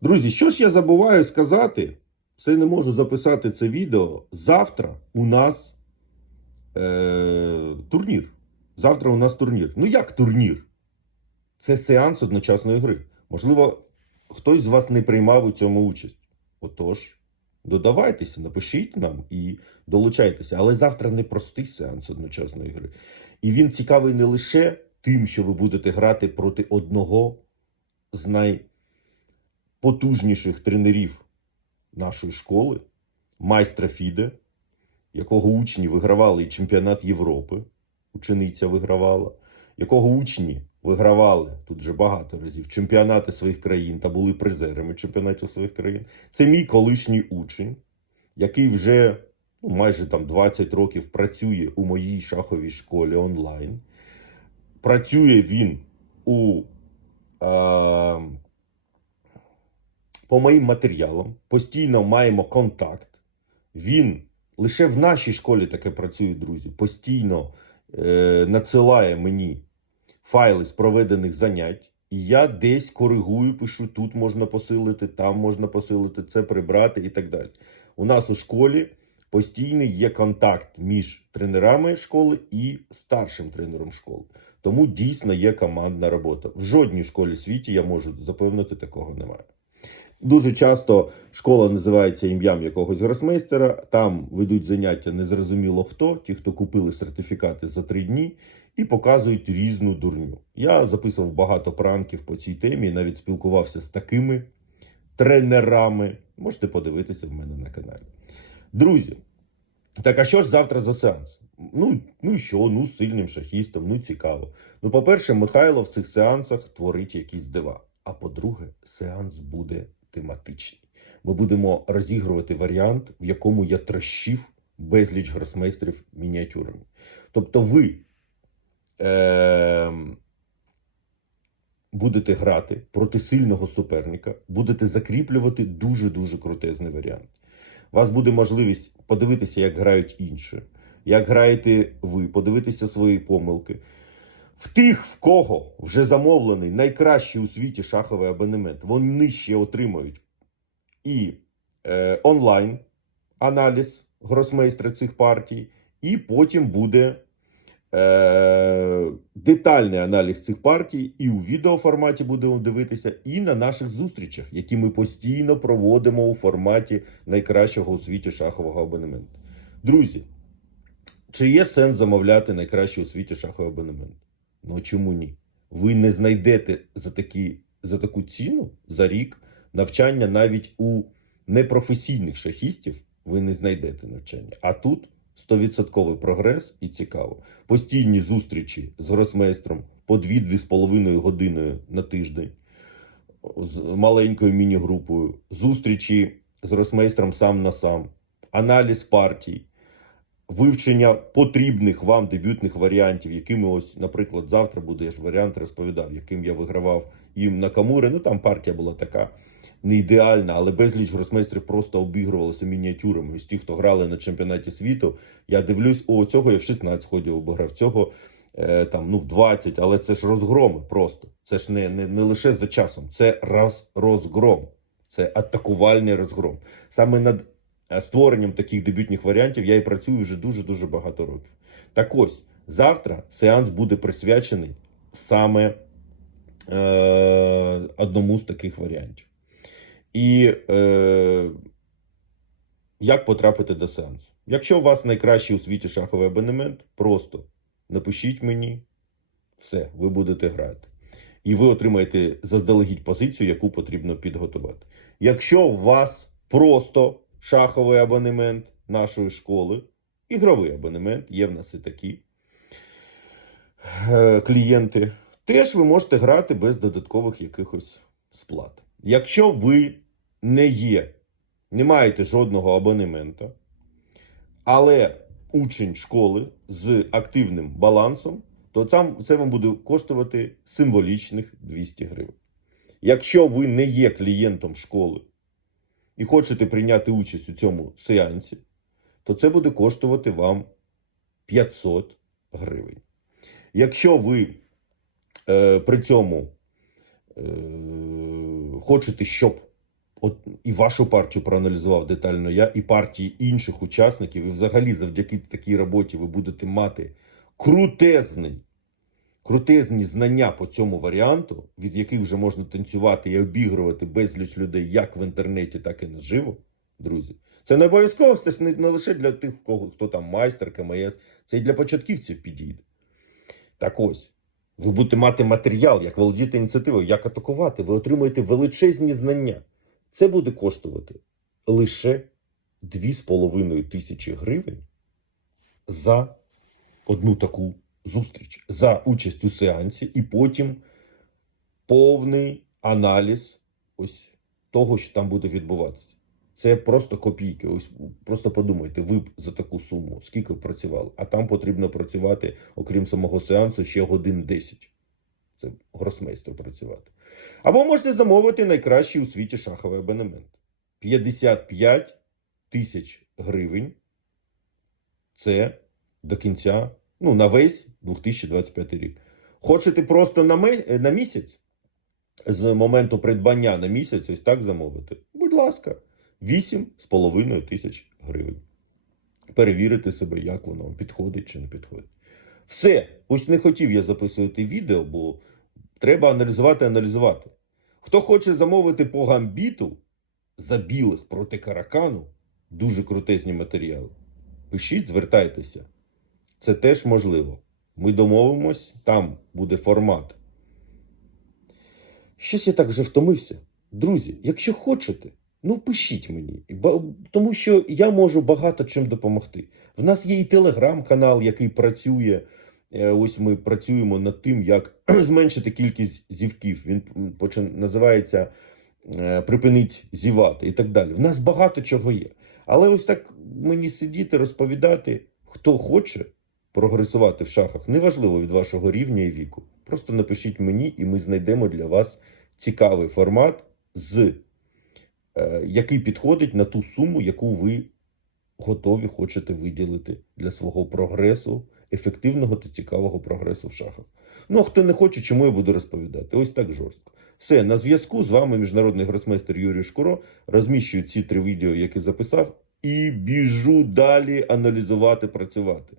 Друзі, що ж я забуваю сказати? Це не можу записати це відео. Завтра у нас е, турнір. Завтра у нас турнір. Ну як турнір? Це сеанс одночасної гри. Можливо, хтось з вас не приймав у цьому участь. Отож, додавайтеся, напишіть нам і долучайтеся. Але завтра не простий сеанс одночасної гри. І він цікавий не лише тим, що ви будете грати проти одного з найпотужніших тренерів нашої школи, майстра Фіде, якого учні вигравали і чемпіонат Європи, учениця вигравала, якого учні вигравали тут вже багато разів чемпіонати своїх країн та були призерами чемпіонатів своїх країн. Це мій колишній учень, який вже ну, майже там 20 років працює у моїй шаховій школі онлайн. Працює він у, е, по моїм матеріалам, постійно маємо контакт. Він лише в нашій школі таке працює, друзі. Постійно е, надсилає мені файли з проведених занять. І я десь коригую, пишу, тут можна посилити, там можна посилити, це прибрати і так далі. У нас у школі постійний є контакт між тренерами школи і старшим тренером школи. Тому дійсно є командна робота. В жодній школі світі я можу запевнити, такого немає. Дуже часто школа називається ім'ям якогось гросмейстера, там ведуть заняття незрозуміло хто, ті, хто купили сертифікати за три дні, і показують різну дурню. Я записував багато пранків по цій темі, навіть спілкувався з такими тренерами. Можете подивитися в мене на каналі. Друзі, так а що ж завтра за сеанс? Ну, ну і що? Ну, сильним шахістом, ну цікаво. Ну, по-перше, Михайло в цих сеансах творить якісь дива. А по-друге, сеанс буде тематичний. Ми будемо розігрувати варіант, в якому я трощив безліч гросмейстерів мініатюрами. Тобто ви е- будете грати проти сильного суперника, будете закріплювати дуже-дуже крутезний варіант. У вас буде можливість подивитися, як грають інші, як граєте ви, подивитися свої помилки. В тих, в кого вже замовлений найкращий у світі шаховий абонемент, вони ще отримають і е, онлайн аналіз гросмейстра цих партій, і потім буде е, детальний аналіз цих партій, і у відеоформаті будемо дивитися, і на наших зустрічах, які ми постійно проводимо у форматі найкращого у світі шахового абонементу. Друзі, чи є сенс замовляти найкращий у світі шаховий абонемент? Ну чому ні? Ви не знайдете за, такі, за таку ціну за рік навчання навіть у непрофесійних шахістів. Ви не знайдете навчання. А тут 100% прогрес і цікаво. Постійні зустрічі з гросмейстром по 2-2,5 години на тиждень з маленькою міні-групою, зустрічі з гросмейстром сам на сам, аналіз партій, вивчення потрібних вам дебютних варіантів, якими ось, наприклад, завтра буде я ж варіант розповідав, яким я вигравав їм на Камури. Ну там партія була така не ідеальна, але безліч гросмейстрів просто обігрувалися мініатюрами. Ось ті, хто грали на чемпіонаті світу, я дивлюсь, о, цього я в 16 ходів обіграв, цього е, там ну в 20, але це ж розгроми просто. Це ж не, не, не лише за часом, це раз розгром. Це атакувальний розгром. Саме над створенням таких дебютних варіантів я і працюю вже дуже-дуже багато років. Так ось, завтра сеанс буде присвячений саме е, одному з таких варіантів. І е, як потрапити до сеансу? Якщо у вас найкращий у світі шаховий абонемент, просто напишіть мені, все, ви будете грати. І ви отримаєте заздалегідь позицію, яку потрібно підготувати. Якщо у вас просто шаховий абонемент нашої школи, ігровий абонемент, є в нас і такі е, клієнти, теж ви можете грати без додаткових якихось сплат. Якщо ви не є, не маєте жодного абонемента, але учень школи з активним балансом, то там це вам буде коштувати символічних 200 гривень. Якщо ви не є клієнтом школи і хочете прийняти участь у цьому сеансі, то це буде коштувати вам 500 гривень. Якщо ви е, при цьому е, хочете, щоб от і вашу партію проаналізував детально я, і партії інших учасників. І взагалі, завдяки такій роботі, ви будете мати крутезний, крутезні знання по цьому варіанту, від яких вже можна танцювати і обігрувати безліч людей як в інтернеті, так і наживо, друзі. Це не обов'язково, це ж не, лише для тих, кого хто там майстер, КМС, це і для початківців підійде. Так ось, ви будете мати матеріал, як володіти ініціативою, як атакувати, ви отримаєте величезні знання. Це буде коштувати лише 2,5 тисячі гривень за одну таку зустріч, за участь у сеансі, і потім повний аналіз ось того, що там буде відбуватися. Це просто копійки. Ось просто подумайте, ви б за таку суму, скільки б працювали, а там потрібно працювати, окрім самого сеансу, ще годин 10. Це гросмейстер працювати. Або можете замовити найкращий у світі шаховий абонемент. 55 тисяч гривень. Це до кінця, ну, на весь 2025 рік. Хочете просто на, ме- на місяць? З моменту придбання на місяць ось так замовити? Будь ласка, 8,5 тисяч гривень. Перевірити себе, як воно вам підходить чи не підходить. Все. Ось не хотів я записувати відео, бо треба аналізувати, аналізувати. Хто хоче замовити по гамбіту за білих проти каракану, дуже крутезні матеріали. Пишіть, звертайтеся. Це теж можливо. Ми домовимось, там буде формат. Щось я так вже втомився. Друзі, якщо хочете, ну пишіть мені, тому що я можу багато чим допомогти. В нас є і телеграм-канал, який працює. Е, Ось ми працюємо над тим, як зменшити кількість зівків. Він називається е, Припинить зівати і так далі. В нас багато чого є. Але ось так мені сидіти, розповідати, хто хоче прогресувати в шахах, неважливо від вашого рівня і віку. Просто напишіть мені, і ми знайдемо для вас цікавий формат, з, е, який підходить на ту суму, яку ви готові хочете виділити для свого прогресу, ефективного та цікавого прогресу в шахах. Ну, а хто не хоче, чому я буду розповідати? Ось так жорстко. Все, на зв'язку з вами міжнародний гросмейстер Юрій Шкуро. Розміщую ці три відео, які записав, і біжу далі аналізувати, працювати.